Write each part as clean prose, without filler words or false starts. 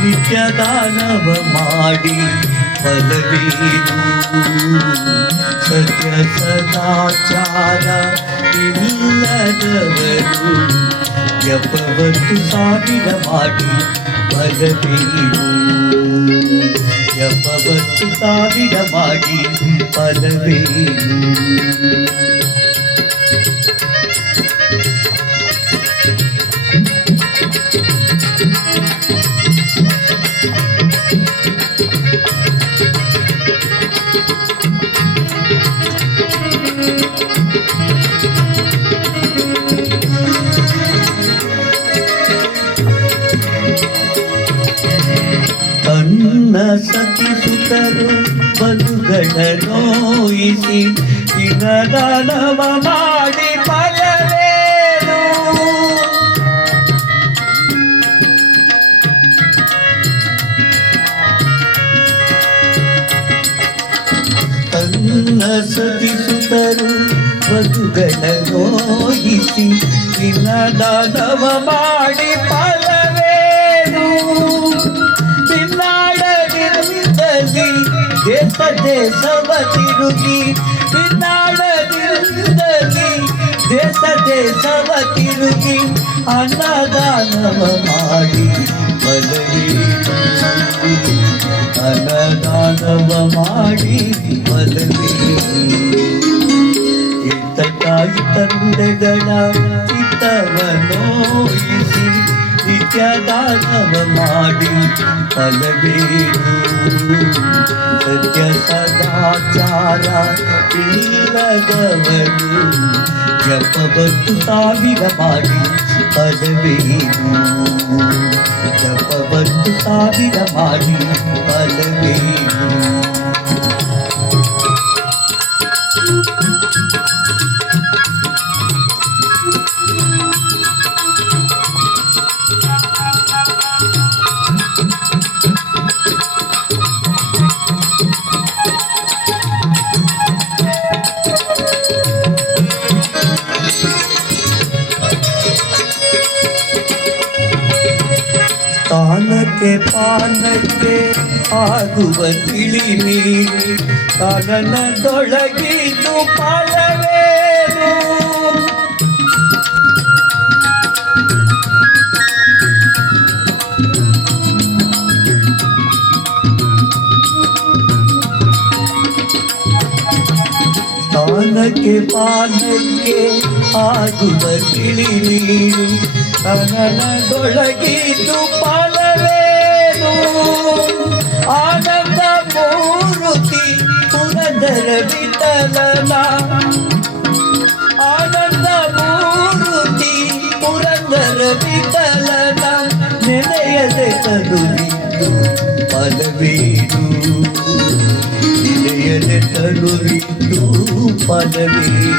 ನಿತ್ಯದಾನವ ಮಾಡಿ ಫಲವೇನು? ಸತ್ಯ ಸದಾಚಾರ ಇಲ್ಲದವರು ಜಪವತ್ತು ಸಾವಿರ ಮಾಡಿ ಫಲವೇನು? ಜಪವತ್ತು ಸಾವಿರ ಮಾಡಿ ಫಲವೇನು? ತನ್ನ ಸತಿಸುತ್ತರು ಬದುಗಳ ನೋಯಿಸಿ ದಿನದಾನವ ಮಾಡಿ ಫಲವೇನು? ತನ್ನ ಸತಿಸುತ್ತರು ಬದುಗಳ ನೋಯಿಸಿ ದಿನದಾನವ ಮಾಡಿ ಫಲವೇನು? ದೇಶ ದೇಶವ ತಿರುಗಿ ಬಿನ್ನಾಡದಿರುತ್ತಲಿ ದೇಶ ದೇಶವ ತಿರುಗಿ ಅನ್ನದಾನವ ಮಾಡಿ ಫಲವೇನು? ಅನ್ನದಾನವ ಮಾಡಿ ಫಲವೇನು? ಇತ್ತ ತಾಯಿ ತಂದೆಗಳ ಚಿತ್ತವನೋಯಿಸಿ ನಿತ್ಯದಾನವ ಮಾಡಿ ಫಲವೇನು? ಸತ್ಯ ಸದಾಚಾರ ಇಲ್ಲದವರು ಜಪವತ್ತು ಸಾವಿರ ಮಾಡಿ ಫಲವೇನು? ಜಪವತ್ತು ಸಾವಿರ ಮಾಡಿ ಫಲವೇನು? ತಾನಕ್ಕೆ ಪಾನಕ್ಕೆ ಆಗುವ ತಿಳಿ ನೀಡಿ ಕಾನನದೊಳಗಿದ್ದು ಫಲವೇನು? ತಾನಕ್ಕೆ ಪಾನಕ್ಕೆ ಆಗುವ ತಿಳಿ ನೀಡಿ ಕಾನನದೊಳಗಿದ್ದು ಫಲವೇನು? ಆನಂದ ಮೂರುತಿ ಪುರಂದರ ವಿಠಲನ ಆನಂದ ಮೂರುತಿ ಪುರಂದರ ವಿಠಲನ ನೆನೆಯದೆ ತನುರಿದ್ದು ಫಲವೇನು? ನೆನೆಯದೆ ತನುರಿದ್ದು ಫಲವೇನು?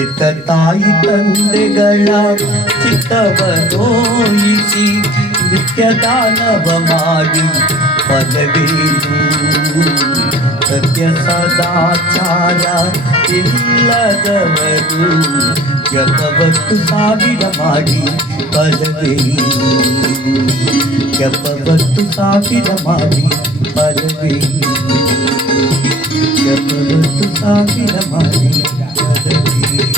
ಎತ್ತ ತಾಯಿ ತಂದೆಗಳ ಚಿತ್ತವನೋಯಿಸಿ ನಿತ್ಯದಾನವ ಮಾಡಿ ಫಲವೇನು? ಸತ್ಯ ಸದಾಚಾರ ಇಲ್ಲದವರು ಜಪವತ್ತು ಸಾವಿರ ಮಾಡಿ ಫಲವೇನು? ಜಪವತ್ತು ಸಾವಿರ ಮಾಡಿ ಫಲವೇನು? ಜಪವತ್ತು ಸಾವಿರ ಮಾಡಿ ಫಲವೇನು?